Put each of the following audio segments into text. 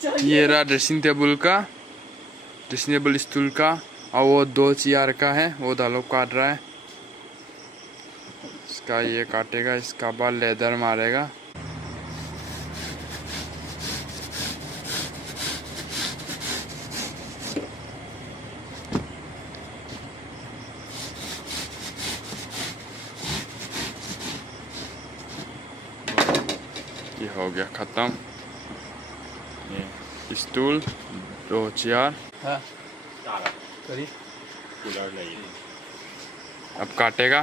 ये रहा dressing table stool का, और वो 2 चेयर का है, वो दालों काट रहा है। इसका ये काटेगा, इसका बाद लेदर मारेगा। ये हो गया खत्म। ये स्टूल 2 चेयर। अब काटेगा।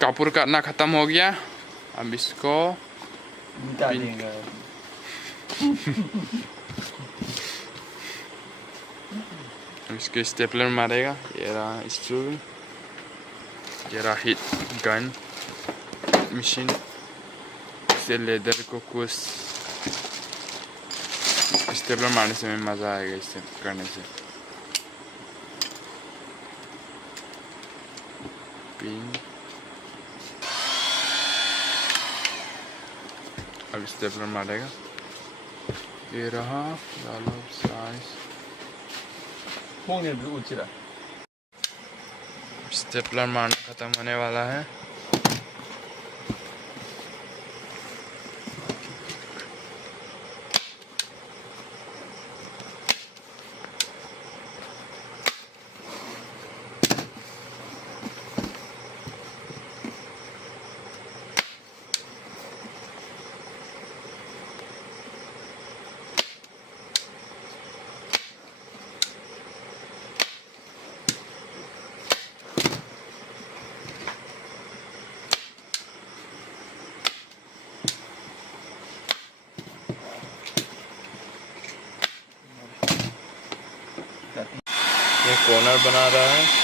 कापूर काटना खत्म हो गया। अब इसको इसके स्टेपलर मारेगा। ये रहा स्टूल, ये रहा हीट गन मशीन। इससे लेदर को कुछ स्टेपलर मारने से मज़ा आएगा, इससे करने से। पिन अब स्टेपलर मारेगा। ये रहा डालो साइज। स्टेपलर मारना खत्म होने वाला है। ये कॉर्नर बना रहा है।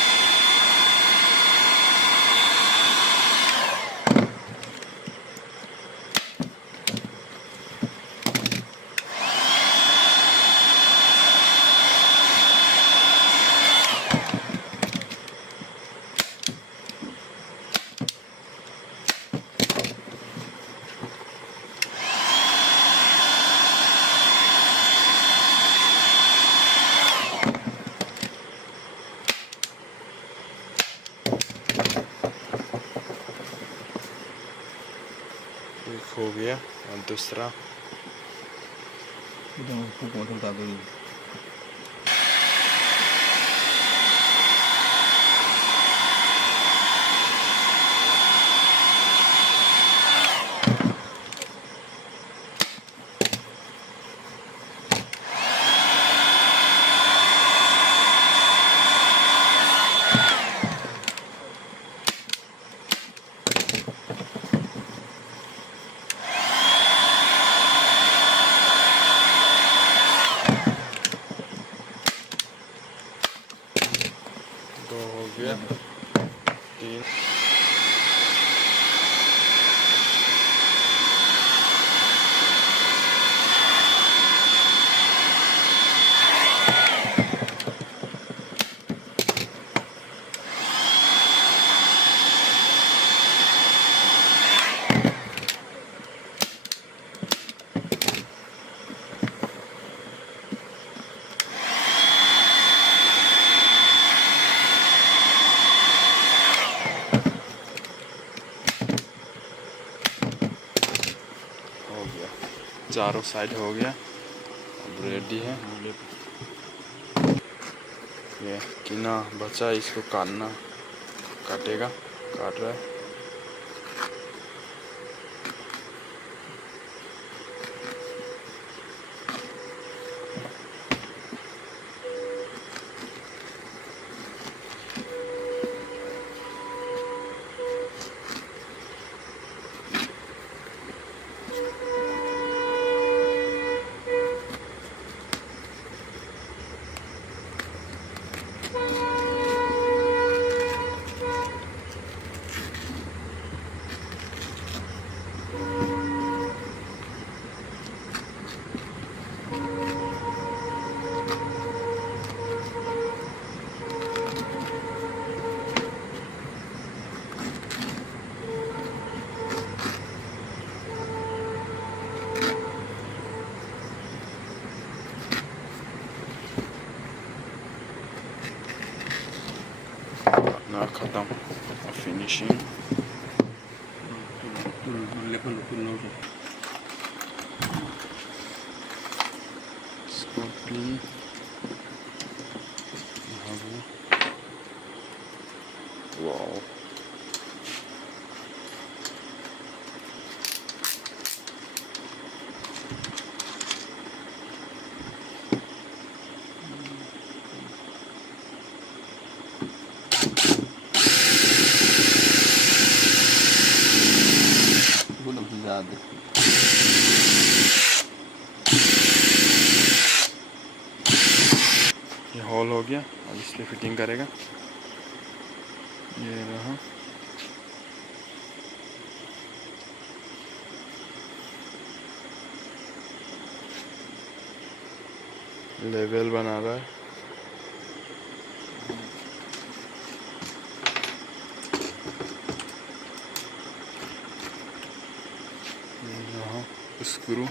एक हो गया और दूसरा हो गया 3। चारों साइड हो गया, अब रेडी है। ये किना बचा, इसको काटेगा, काट रहा है। खत्म फिनिशिंग क्लीन वाओ ये हॉल हो गया अब इसलिए फिटिंग करेगा ये रहा लेवल बना रहा है ये रहा स्क्रू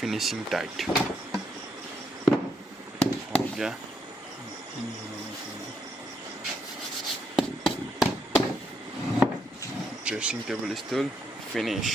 फिनिशिंग टाइट हो गया ड्रेसिंग टेबल स्टूल फिनिश